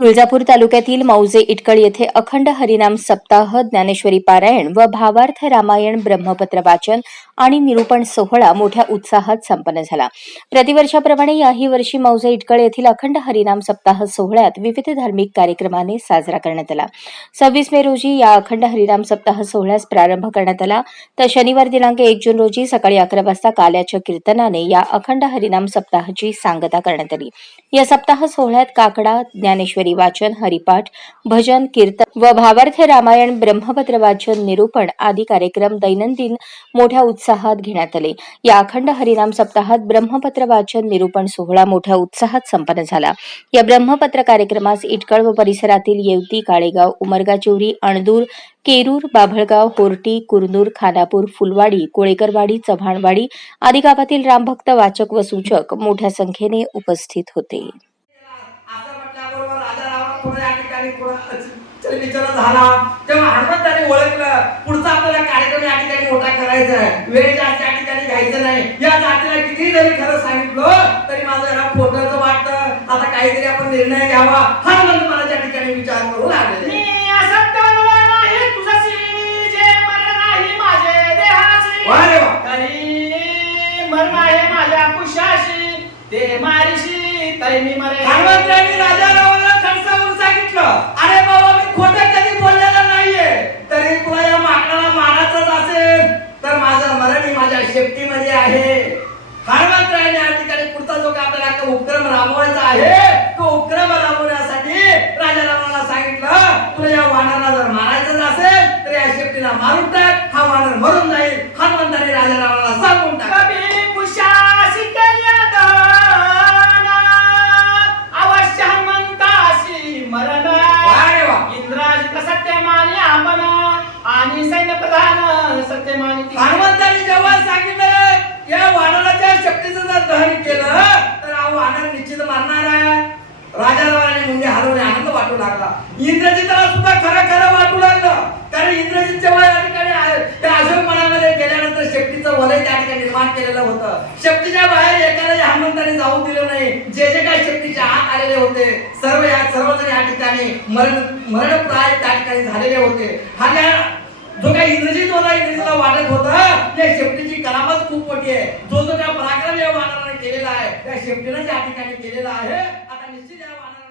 तुळजापूर तालुक्यातील मौजे इटकळ येथे अखंड हरिनाम सप्ताह ज्ञानेश्वरी पारायण व भावार्थ रामायण ब्रह्मपत्र वाचन आणि निरूपण सोहळा मोठ्या उत्साहात संपन्न झाला. प्रतिवर्षाप्रमाणे याही वर्षी मौजे इटकळ येथील अखंड हरिनाम सप्ताह सोहळ्यात विविध धार्मिक कार्यक्रमाने साजरा करण्यात आला. सव्वीस मे रोजी या अखंड हरिनाम सप्ताह सोहळ्यास प्रारंभ करण्यात आला. तर शनिवार दिनांक एक जून रोजी सकाळी अकरा वाजता काल्याच्या कीर्तनाने या अखंड हरिनाम सप्ताहाची सांगता करण्यात आली. या सप्ताह सोहळ्यात काकडा ज्ञानेश्वरी वाचन हरिपाठ भजन कीर्तन व भावार्थ रामायण ब्रह्मपत्र वाचन निरूपण आदी कार्यक्रम दैनंदिन मोठ्या उत्साहात घेण्यात आले. या अखंड हरिनाम सप्ताहात ब्रह्मपत्र वाचन निरूपण सोहळा मोठ्या उत्साहात संपन्न झाला. या ब्रह्मपत्र कार्यक्रमास इटकळ व परिसरातील येवती काळेगाव उमरगाचिवरी अणदूर केरूर बाभळगाव होर्टी कुरनूर खानापूर फुलवाडी कोळेकरवाडी चव्हाणवाडी आदी गावातील रामभक्त वाचक व सूचक मोठ्या संख्येने उपस्थित होते. थोडं या ठिकाणी विचार झाला. तेव्हा हनुमंताने ओळखलं. पुढचा आपल्याला कार्यक्रम या ठिकाणी मोठा करायचा आहे. वेळ जास्त या ठिकाणी घ्यायचं नाही. या जातीला किती जरी खरं सांगितलं तरी माझं याला खोटंच वाटतं. आता काहीतरी आपण निर्णय घ्यावा. हनुमंत मला त्या ठिकाणी विचार करू लागले. मी असं टळलो नाही तुझशी, जे मरण आहे माझ्या कुशाशी, ते मारीशी, तरी मी मरे. राजा रावणाला खडसावून सांगितलं अरे बाबा मी खोटं कधी बोललेलं नाहीये. तरी तुला या माकडाला मारायचंच असेल. तर माझं मरणही माझ्या शेपटीमध्ये आहे. हनुमंतरायाने या ठिकाणी पुढचा जो काय आपल्याला तो उपक्रम राबवायचा आहे तो उपक्रम राबवण्यासाठी राजा रामाला सांगितलं तुला या वानराला जर मारायचंच असेल तर या शेपटीला मारून टाक. हा वानर मरून जाईल. आणि सैन्य प्रधान सत्यमानी हनुमंतांनी जेव्हा सांगितलं या वानराच्या शक्तीचं जर दहन केलं तर हा वानर निश्चित मारणार आहे. राजा रावाने मुंडे हरवणे आनंद वाटू लागला. इंद्रजिताला सुद्धा खरं खरं वाटू लागलं. कारण इंद्रजित जेव्हा या ठिकाणी त्या अशोक मनामध्ये गेल्यानंतर शक्तीचं वलय त्या ठिकाणी निर्माण केलेलं होतं. शक्तीच्या बाहेर एखाद्या हनुमंताने जाऊ दिलं नाही. जे जे काही शक्तीच्या आत आलेले होते सर्व या सर्वजण या ठिकाणी मरण मरणप्राय त्या ठिकाणी झालेले होते. हा जो काय इंग्रजीत होता? इंग्रजीला वाटत होता? त्या शेपटीची करामत खूप मोठी आहे. जो जो काय पराक्रम या वानराने केलेला आहे त्या शेपटीनं त्या ठिकाणी केलेला आहे. आता निश्चित या वानराने